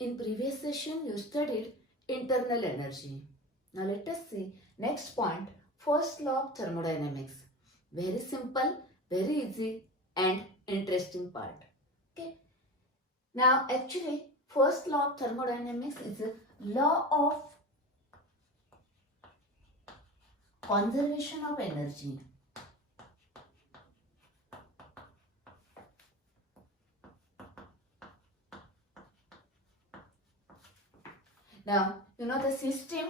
In previous session, you studied internal energy. Now let us see next point, first law of thermodynamics. Very simple, very easy and interesting part. Okay. Now actually, first law of thermodynamics is a law of conservation of energy. Now, you know the system,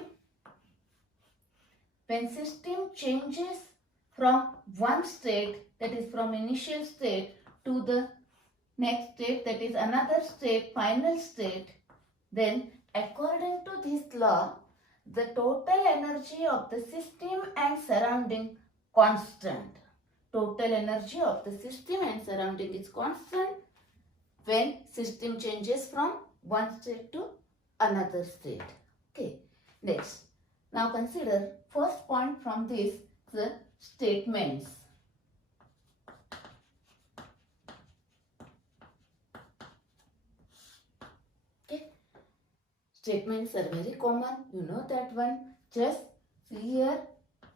when system changes from one state, that is from initial state to the next state, that is another state, final state, then according to this law, the total energy of the system and surrounding constant. Total energy of the system and surrounding is constant when system changes from one state to another state. Okay. Next. Now consider first point from this, the statements. Okay. Statements are very common. You know that one. Just see here.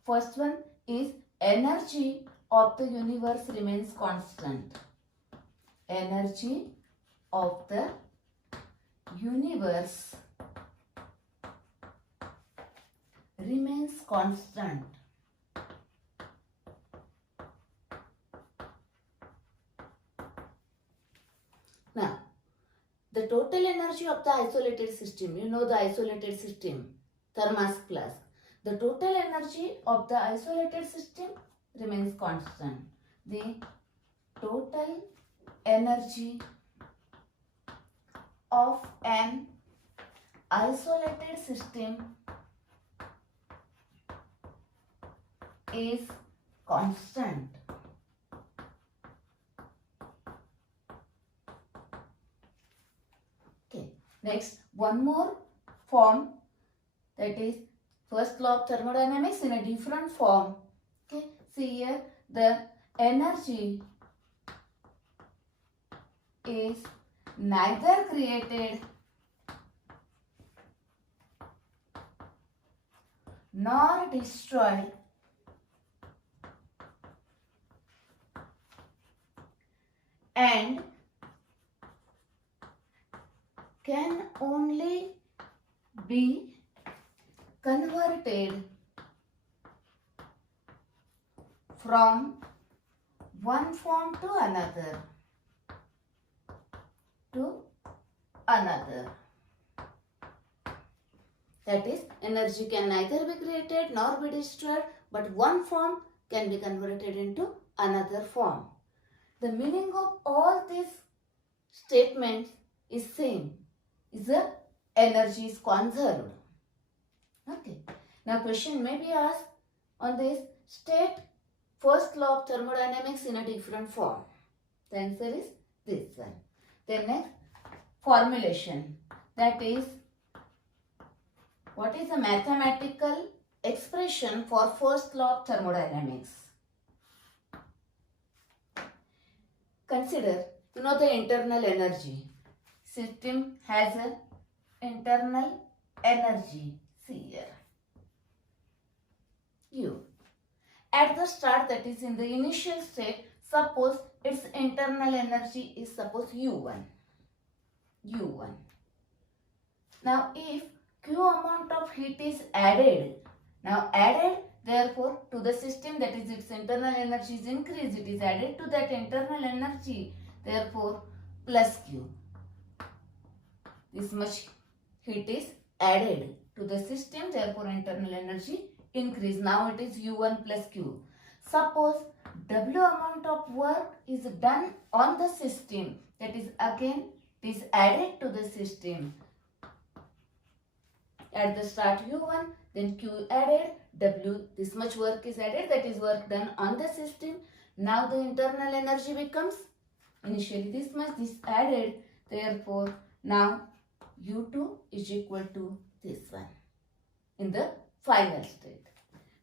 First one is energy of the universe remains constant. Energy of the universe remains constant. Now, the total energy of the isolated system, you know the isolated system, thermos flask. The total energy of the isolated system remains constant. The total energy of an isolated system is constant. Okay. Next, one more form, that is first law of thermodynamics in a different form. Okay. See here, the energy is neither created nor destroyed and can only be converted from one form to another. That is, energy can neither be created nor be destroyed, but one form can be converted into another form. The meaning of all these statements is same. Is the energy is conserved. Okay. Now question may be asked on this, state first law of thermodynamics in a different form. The answer is this one. Then next, formulation. That is, what is the mathematical expression for first law of thermodynamics? Consider, you know the internal energy. System has an internal energy. See here. U. At the start, that is in the initial state, suppose its internal energy is suppose U1. U1. Now if Q amount of heat is added, therefore to the system, that is its internal energy is increased, it is added to that internal energy, therefore plus Q. This much heat is added to the system, therefore internal energy increase. Now it is U1 plus Q. Suppose W amount of work is done on the system, that is again it is added to the system. At the start U1, then Q added, W, this much work is added, that is work done on the system. Now the internal energy becomes initially this much, this added, therefore now U2 is equal to this one in the final state.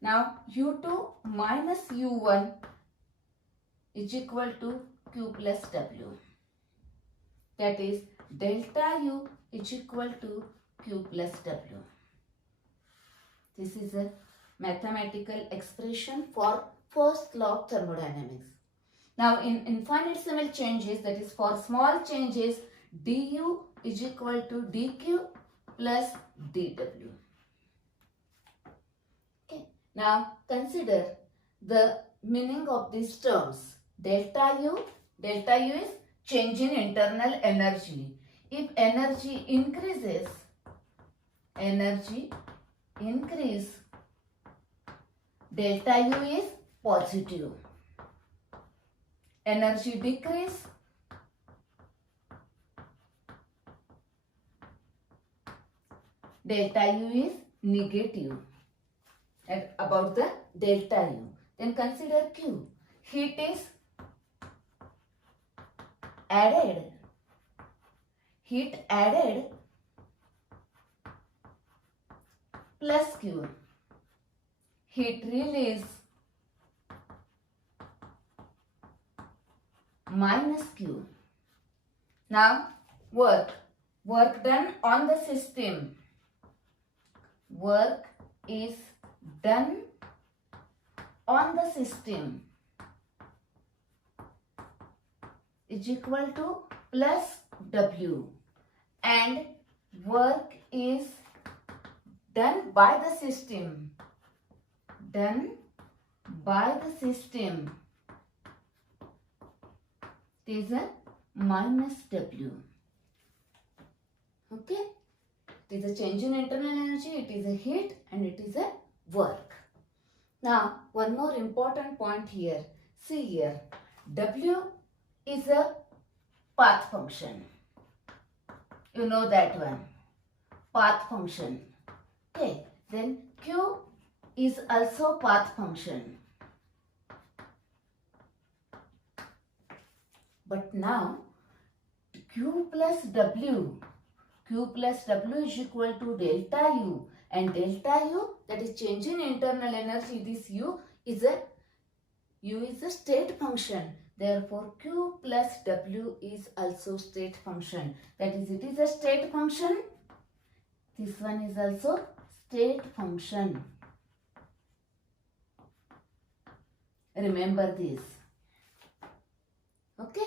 Now U2 minus U1 is equal to Q plus W. That is delta U is equal to Q plus W. This is a mathematical expression for first law of thermodynamics. Now in infinitesimal changes, that is for small changes, du is equal to dq plus dw. Okay. Now consider the meaning of these terms. Delta U is change in internal energy. If energy increase, delta U is positive. Energy decrease, delta U is negative. And about the delta U. Then consider Q. Heat is added. Heat added plus Q. Heat release minus Q. Now work done on the system. Work is done on the system is equal to plus W, and work is done by the system is a minus W. Okay, it is a change in internal energy, it is a heat, and it is a work. Now one more important point here. See here, W is a path function. You know that one, path function. Okay, then Q is also path function. But now Q plus W is equal to delta U, and delta U, that is change in internal energy, this U is a state function. Therefore Q plus W is also state function. That is, it is a state function. This one is also state function. Remember this. Okay.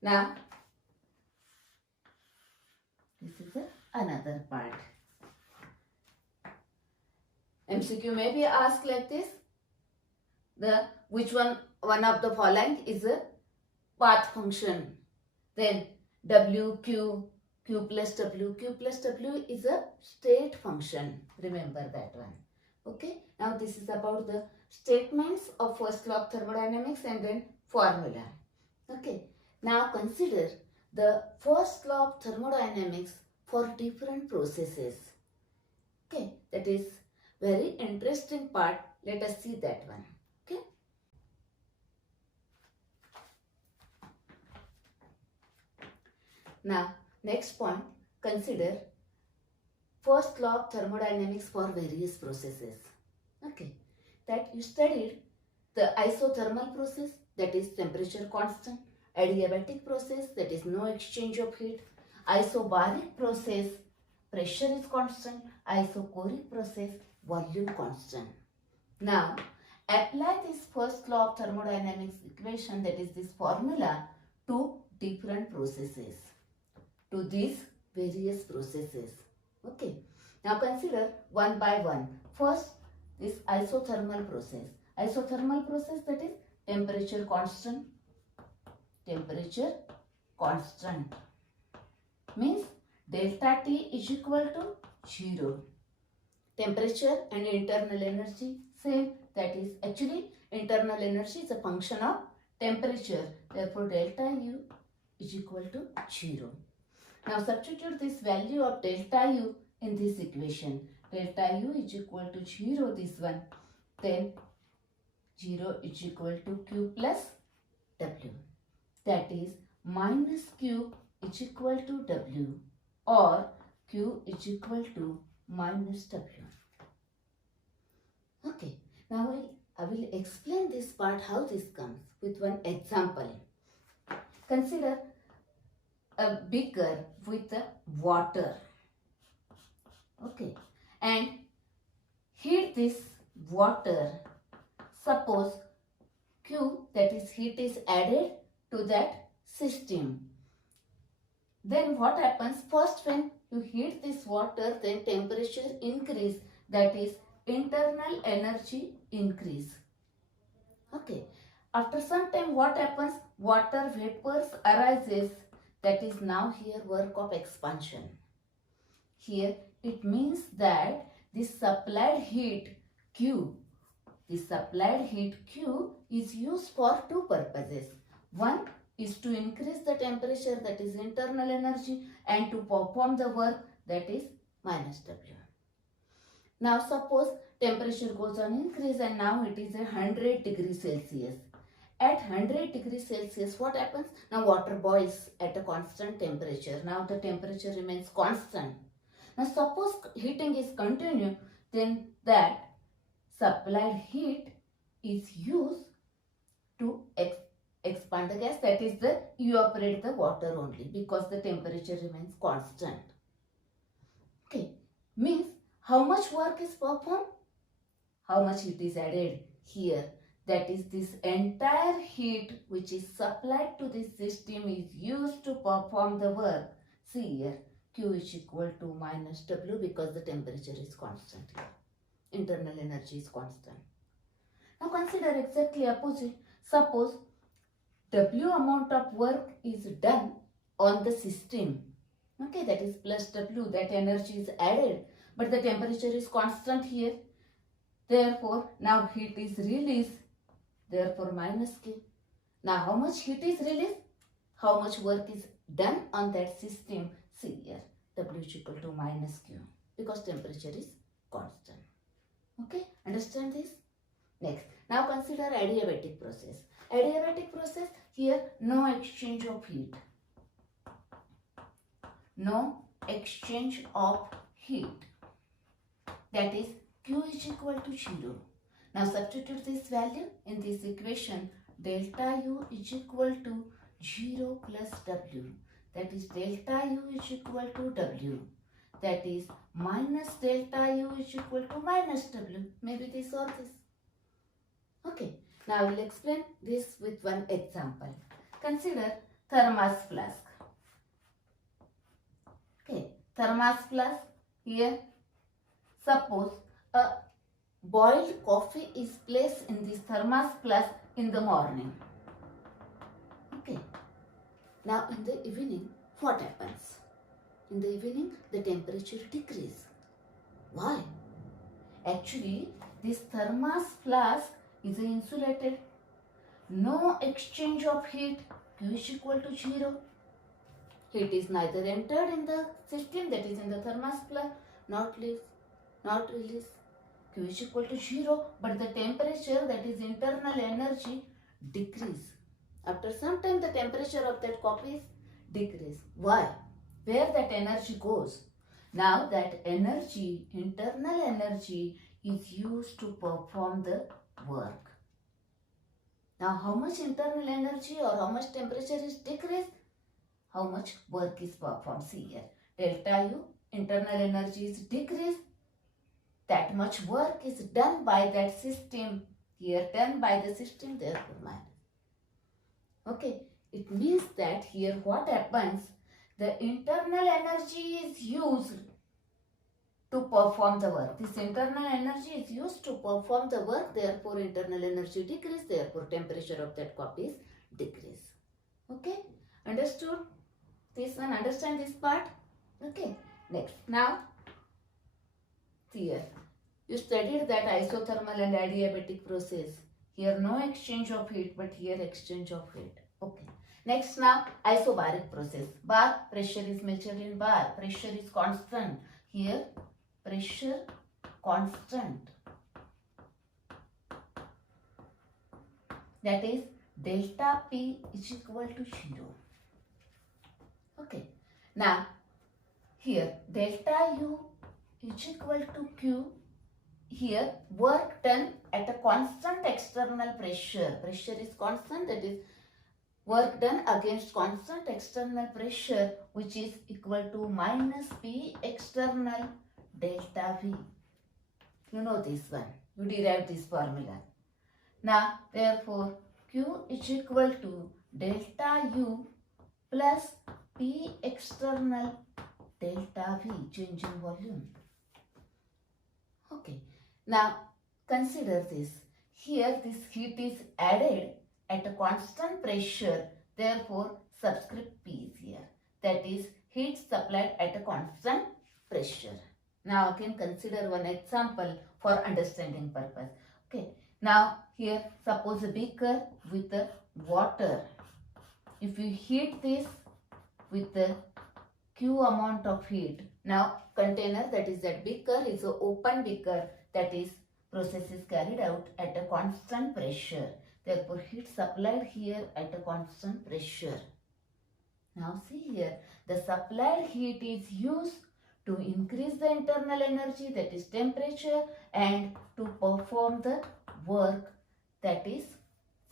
Now this is another part. MCQ may be asked like this. Which one of the following is a path function? Then Q plus W is a state function. Remember that one. Okay. Now this is about the statements of first law of thermodynamics and then formula. Okay. Now consider the first law of thermodynamics for different processes. Okay. That is very interesting part. Let us see that one. Okay. Now next point, consider first law of thermodynamics for various processes. Okay. That you studied the isothermal process, that is temperature constant, adiabatic process, that is no exchange of heat, isobaric process, pressure is constant, isochoric process, volume constant. Now apply this first law of thermodynamics equation, that is this formula, to different processes, to these various processes. Okay. Now consider one by one. First, this isothermal process. Isothermal process, that is temperature constant. Temperature constant means delta T is equal to 0. Temperature and internal energy same. That is, actually internal energy is a function of temperature. Therefore delta U is equal to 0. Now substitute this value of delta U in this equation. Delta U is equal to 0, this one. Then 0 is equal to Q plus W. That is, minus Q is equal to W, or Q is equal to minus W. Okay. Now I will explain this part, how this comes, with one example. Consider a beaker with water. Okay, and heat this water. Suppose Q, that is heat, is added to that system. Then what happens? First, when you heat this water, then temperature increase, that is internal energy increase. Okay. After some time, what happens? Water vapors arises, that is now here work of expansion. Here it means that the supplied heat Q, is used for two purposes. One is to increase the temperature, that is internal energy, and to perform the work, that is minus W. Now suppose temperature goes on increase and now it is 100 degrees Celsius. At 100 degrees Celsius, what happens? Now water boils at a constant temperature. Now the temperature remains constant. Now suppose heating is continued, then that supplied heat is used to expand the gas, that is the evaporate the water only, because the temperature remains constant. Okay, means how much work is performed? How much heat is added here? That is, this entire heat which is supplied to this system is used to perform the work. See here, Q is equal to minus W because the temperature is constant here. Internal energy is constant. Now consider exactly opposite. Suppose W amount of work is done on the system. Okay, that is plus W, that energy is added, but the temperature is constant here. Therefore, now heat is released. Therefore, minus Q. Now, how much heat is released? How much work is done on that system? See here, W is equal to minus Q because temperature is constant. Okay, understand this? Next, now consider adiabatic process. Adiabatic process, here no exchange of heat. No exchange of heat. That is, Q is equal to 0. Now substitute this value in this equation. Delta U is equal to 0 plus W. That is, delta U is equal to W. That is, minus delta U is equal to minus W. Maybe this or this. Okay. Now I will explain this with one example. Consider thermos flask. Okay. Thermos flask. Here, suppose a boiled coffee is placed in this thermos flask in the morning. Okay. Now in the evening, what happens? In the evening, the temperature decreases. Why? Actually, this thermos flask is insulated. No exchange of heat. Q is equal to 0. Heat is neither entered in the system, that is in the thermos flask, not released. Q is equal to 0, but the temperature, that is internal energy, decrease. After some time, the temperature of that coffee is decrease. Why? Where that energy goes? Now that energy, internal energy, is used to perform the work. Now how much internal energy or how much temperature is decreased? How much work is performed? See here, delta U, internal energy is decreased. That much work is done by that system. Here done by the system, therefore minus. Okay, it means that here what happens? The internal energy is used to perform the work. This internal energy is used to perform the work, therefore internal energy decrease, therefore temperature of that coffee is decrease. Okay, understood? This one, understand this part? Okay, next. Now, here, you studied that isothermal and adiabatic process. Here no exchange of heat, but here exchange of heat. Okay. Next now, isobaric process. Bar, pressure is measured in bar. Pressure is constant. Here, pressure constant. That is, delta P is equal to 0. Okay. Now, here, delta U is equal to Q. Here, work done at a constant external pressure. Pressure is constant, that is, work done against constant external pressure, which is equal to minus P external delta V. You know this one. You derived this formula. Now, therefore, Q is equal to delta U plus P external delta V, change in volume. Okay. Now, consider this. Here, this heat is added at a constant pressure. Therefore, subscript P is here. That is, heat supplied at a constant pressure. Now, again consider one example for understanding purpose. Okay. Now, here, suppose a beaker with the water. If you heat this with the Q amount of heat. Now, container, that is that beaker, is an open beaker, that is process is carried out at a constant pressure. Therefore, heat supplied here at a constant pressure. Now, see here, the supplied heat is used to increase the internal energy, that is temperature, and to perform the work, that is,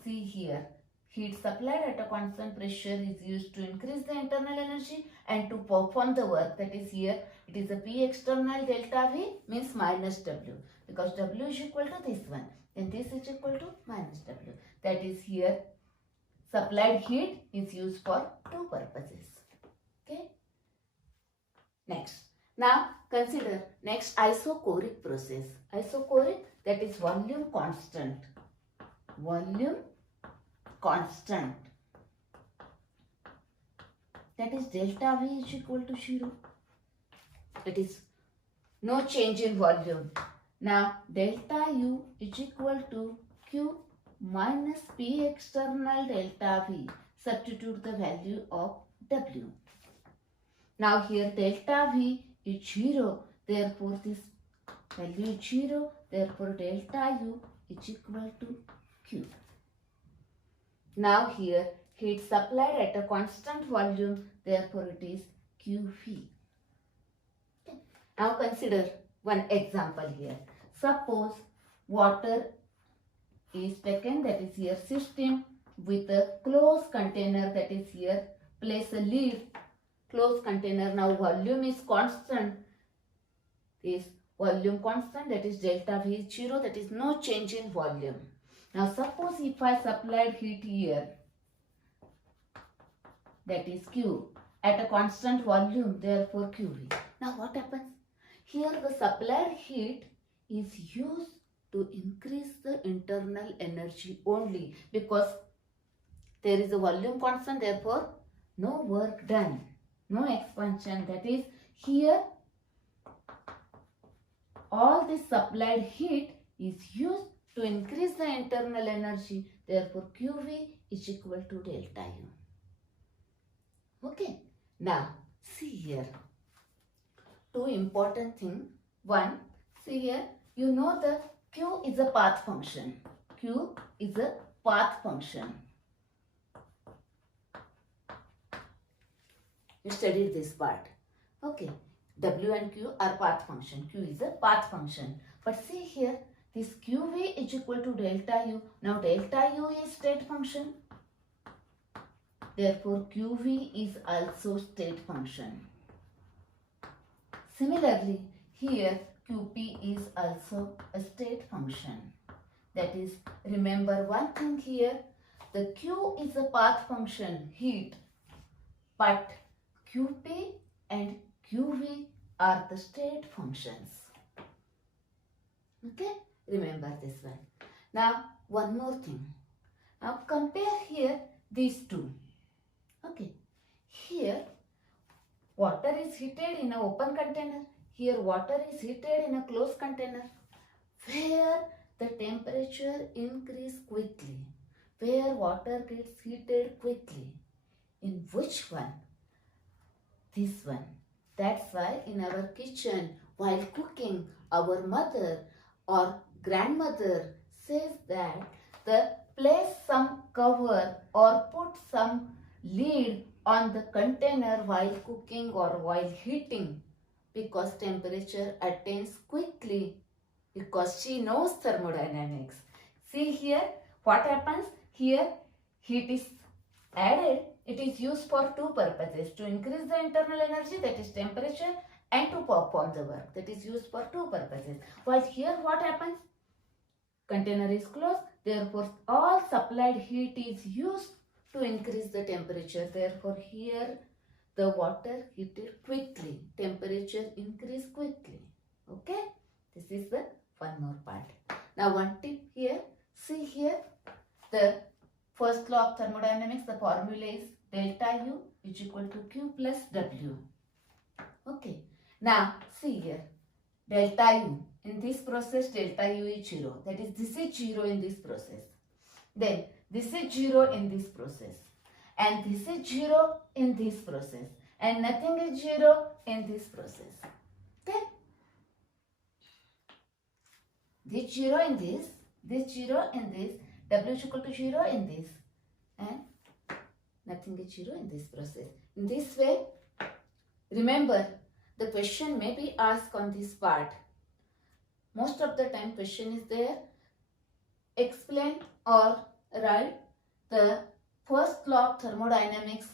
see here, heat supplied at a constant pressure is used to increase the internal energy and to perform the work, that is here, it is a P external delta V means minus W, because W is equal to this one, and this is equal to minus W. That is here, supplied heat is used for two purposes. Okay. Next. Now consider next isochoric process. Isochoric, that is volume constant. Volume constant. That is delta V is equal to 0. That is no change in volume. Now delta U is equal to Q minus P external delta V. Substitute the value of W. Now here delta V is 0. Therefore this value is 0. Therefore delta U is equal to Q. Now here heat supplied at a constant volume. Therefore it is QV. Okay. Now consider one example here. Suppose water is taken, that is here system with a closed container, that is here place a lid, closed container. Now volume is constant, is volume constant, that is delta V is 0, that is no change in volume. Now suppose if I supplied heat here, that is Q at a constant volume, therefore QV. Now what happens? Here the supplied heat is used to increase the internal energy only, because there is a volume constant, therefore no work done, no expansion. That is here all this supplied heat is used to increase the internal energy, therefore QV is equal to delta U. Okay. Now see here, two important things. One, see here, you know the Q is a path function. Q is a path function. You studied this part. Okay. W and Q are path function. Q is a path function. But see here, this QV is equal to delta U. Now delta U is state function. Therefore QV is also state function. Similarly, here QP is also a state function. That is, remember one thing here, the Q is a path function, heat, but QP and QV are the state functions. Okay, remember this one. Now, one more thing. Now, compare here these two. Okay, here water is heated in an open container. Here water is heated in a closed container, where the temperature increases quickly, where water gets heated quickly. In which one? This one. That's why in our kitchen, while cooking, our mother or grandmother says that place some cover or put some lid on the container while cooking or while heating, because temperature attains quickly, because she knows thermodynamics. See here, what happens? Here heat is added, it is used for two purposes: to increase the internal energy, that is temperature, and to perform the work, that is used for two purposes. While here what happens? Container is closed, therefore all supplied heat is used to increase the temperature. Therefore here the water heated quickly, temperature increased quickly. Okay, this is the one more part. Now one tip here, see here the first law of thermodynamics, the formula is delta U is equal to Q plus W. Okay, now see here delta U. In this process, delta U is 0. That is, this is 0 in this process. Then, this is 0 in this process. And this is 0 in this process. And nothing is 0 in this process. Okay? This 0 in this 0 in this, W is equal to 0 in this. And nothing is 0 in this process. In this way, remember, the question may be asked on this part. Most of the time question is there, explain or write the first law of thermodynamics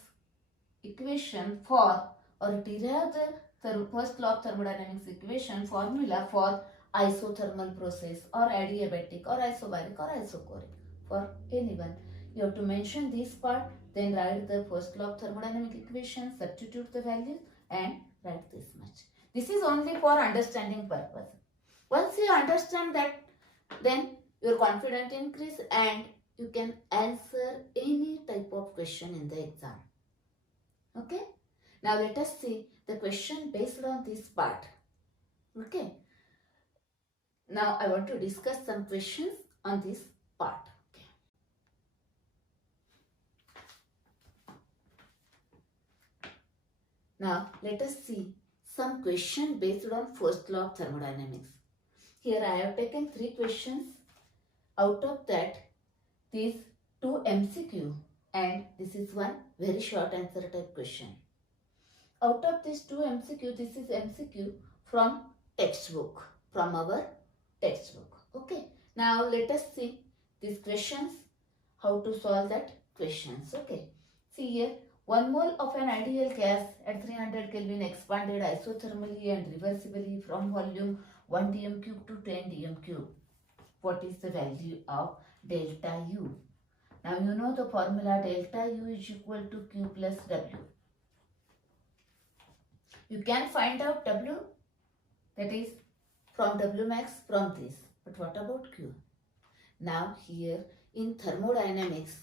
equation for, or derive the first law of thermodynamics equation formula for isothermal process or adiabatic or isobaric or isochoric. For anyone, you have to mention this part, then write the first law of thermodynamic equation, substitute the values and write this much. This is only for understanding purpose. Once you understand that, then your confidence increase and you can answer any type of question in the exam. Okay? Now let us see the question based on this part. Okay? Now I want to discuss some questions on this part. Okay. Now let us see some question based on first law of thermodynamics. Here I have taken 3 questions. Out of that, these 2 MCQ and this is one very short answer type question. Out of these 2 MCQ, this is MCQ from textbook, from our textbook. Okay. Now let us see these questions, how to solve that questions. Okay. See here, 1 mole of an ideal gas at 300 Kelvin expanded isothermally and reversibly from volume 1 dm cube to 10 dm cube. What is the value of delta U? Now you know the formula, delta U is equal to Q plus W. You can find out W, that is from W max from this. But what about Q? Now here in thermodynamics,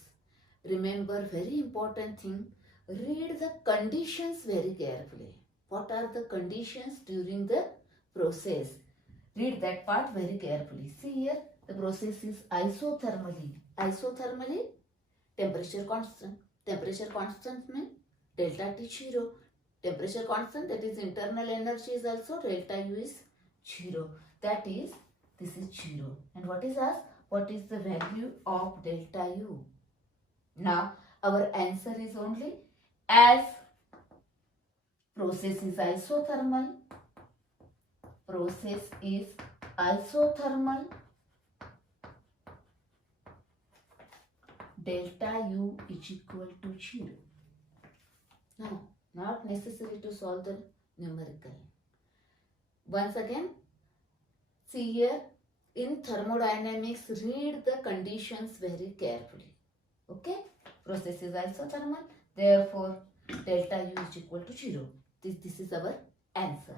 remember very important thing, read the conditions very carefully. What are the conditions during the process? Read that part very carefully. See here, the process is isothermally. Isothermally, temperature constant. Temperature constant means delta T 0. Temperature constant, that is internal energy is also delta U is 0. That is, this is 0. And what is asked? What is the value of delta U? Now, our answer is only as process is isothermal. Process is isothermal. Delta U is equal to 0. Now, not necessary to solve the numerical. Once again, see here, in thermodynamics, read the conditions very carefully. Okay? Process is isothermal, therefore delta U is equal to 0. This is our answer.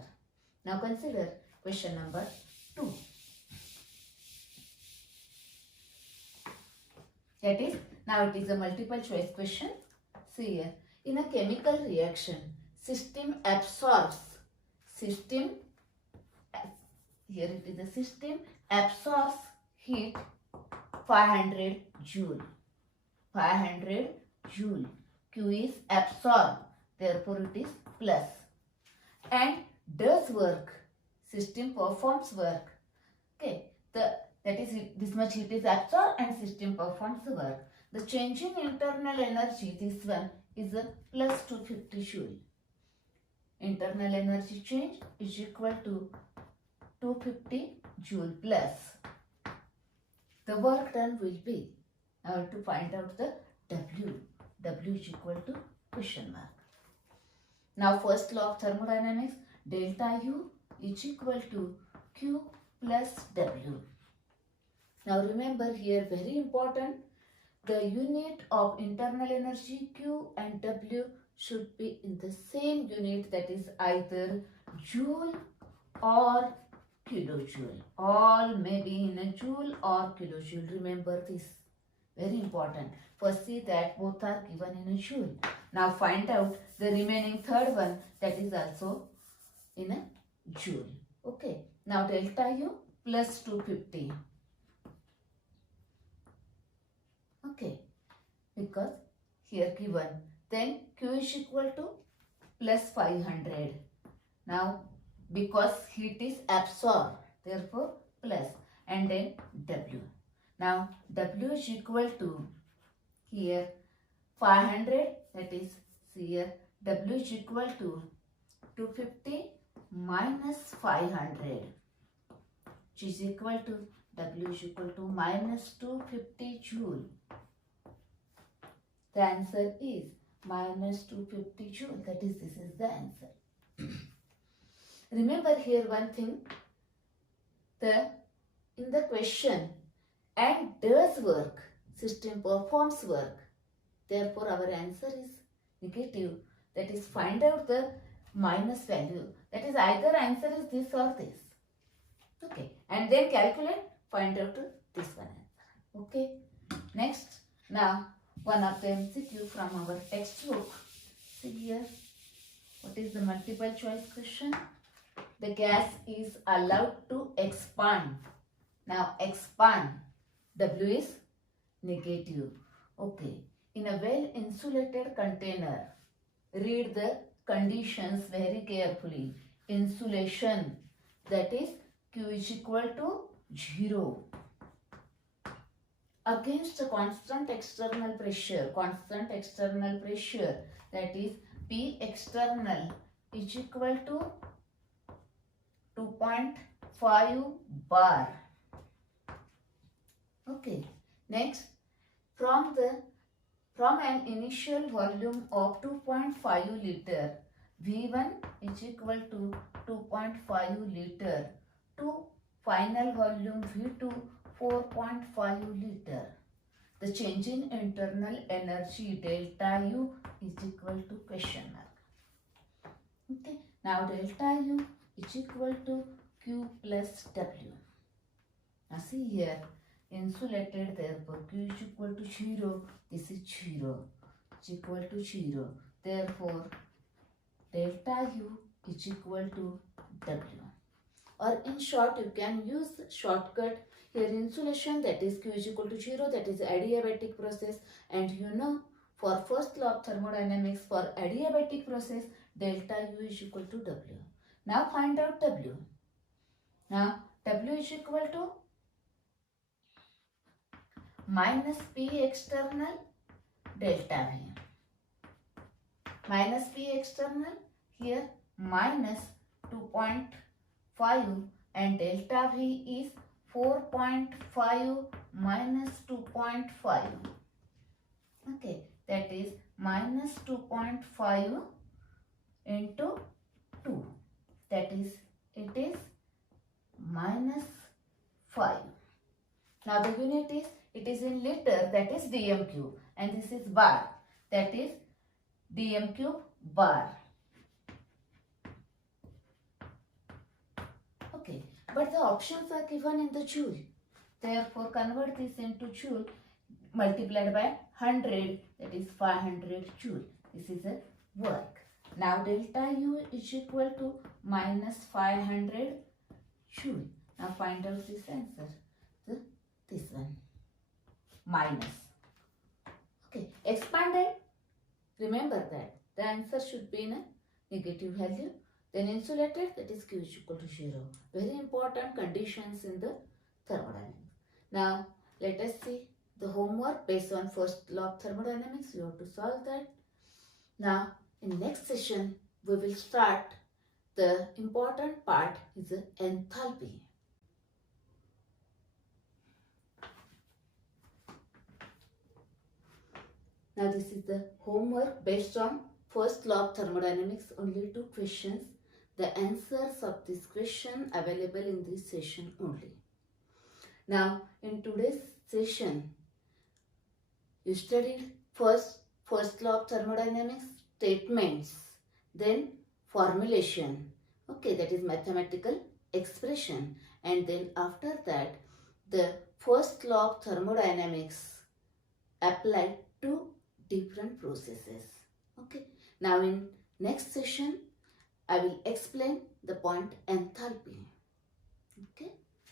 Now consider question number 2. That is, now it is a multiple choice question. See here, in a chemical reaction, system absorbs, here it is a system absorbs heat 500 joule. 500 joule. Q is absorb, therefore it is plus. And does work, system performs work. Okay, that is this much heat is absorbed and system performs the work. The change in internal energy, this one is a plus 250 joule. Internal energy change is equal to 250 joule plus. The work done will be, I want to find out the W. W is equal to question mark. Now first law of thermodynamics, delta U is equal to Q plus W. Now remember here, very important, the unit of internal energy Q and W should be in the same unit, that is either joule or kilojoule. All may be in a joule or kilojoule. Remember this, very important. First see that both are given in a joule. Now find out the remaining third one, that is also in a joule. Okay. Now delta U plus 250. Okay. Because here given. Then Q is equal to plus 500. Now because heat is absorbed, therefore plus, and then W. Now W is equal to here 500, that is here W is equal to 250 minus 500, which is equal to W is equal to minus 250 joule. The answer is minus 250 joule, that is, this is the answer. Remember here one thing, in the question, and does work, system performs work. Therefore, our answer is negative. That is, find out the minus value. That is, either answer is this or this. Okay. And then calculate, find out this one answer. Okay. Next, now one of the MCQ from our textbook. See here, what is the multiple choice question? The gas is allowed to expand. Now expand, W is negative. Okay. In a well insulated container, read the conditions very carefully. Insulation, that is Q is equal to 0. Against a constant external pressure, that is P external is equal to 2.5 bar. Okay. Next, from an initial volume of 2.5 liter, V1 is equal to 2.5 liter to final volume V2 4.5 liter. The change in internal energy delta U is equal to question mark. Okay. Now delta U is equal to Q plus W. Now see here, insulated, therefore Q is equal to 0. This is 0. It's equal to 0. Therefore, delta U is equal to W. Or in short, you can use shortcut here, insulation, that is Q is equal to 0, that is adiabatic process. And you know, for first law of thermodynamics, for adiabatic process, delta U is equal to W. Now find out W. Now W is equal to minus P external delta V. Minus P external, here minus 2.5 and delta V is 4.5 minus 2.5. Okay, that is minus 2.5 into 2. That is, it is minus 5. Now the unit is, it is in liter, that is dm cube, and this is bar, that is dm cube bar. Okay, but the options are given in the joule. Therefore, convert this into joule multiplied by 100, that is 500 joule. This is a work. Now delta U is equal to minus 500 joule. Now find out this answer. This one. Minus. Okay, expanded. Remember that. The answer should be in a negative value. Then insulated, that is Q is equal to 0. Very important conditions in the thermodynamics. Now, let us see the homework based on first law of thermodynamics. You have to solve that. Now, in next session, we will start the important part is the enthalpy. Now this is the homework based on first law of thermodynamics, only 2 questions. The answers of this question available in this session only. Now in today's session, you studied first law of thermodynamics, statements, then formulation, okay, that is mathematical expression, and then after that the first law of thermodynamics applied to different processes. Okay, now in next session I will explain the point enthalpy. Okay.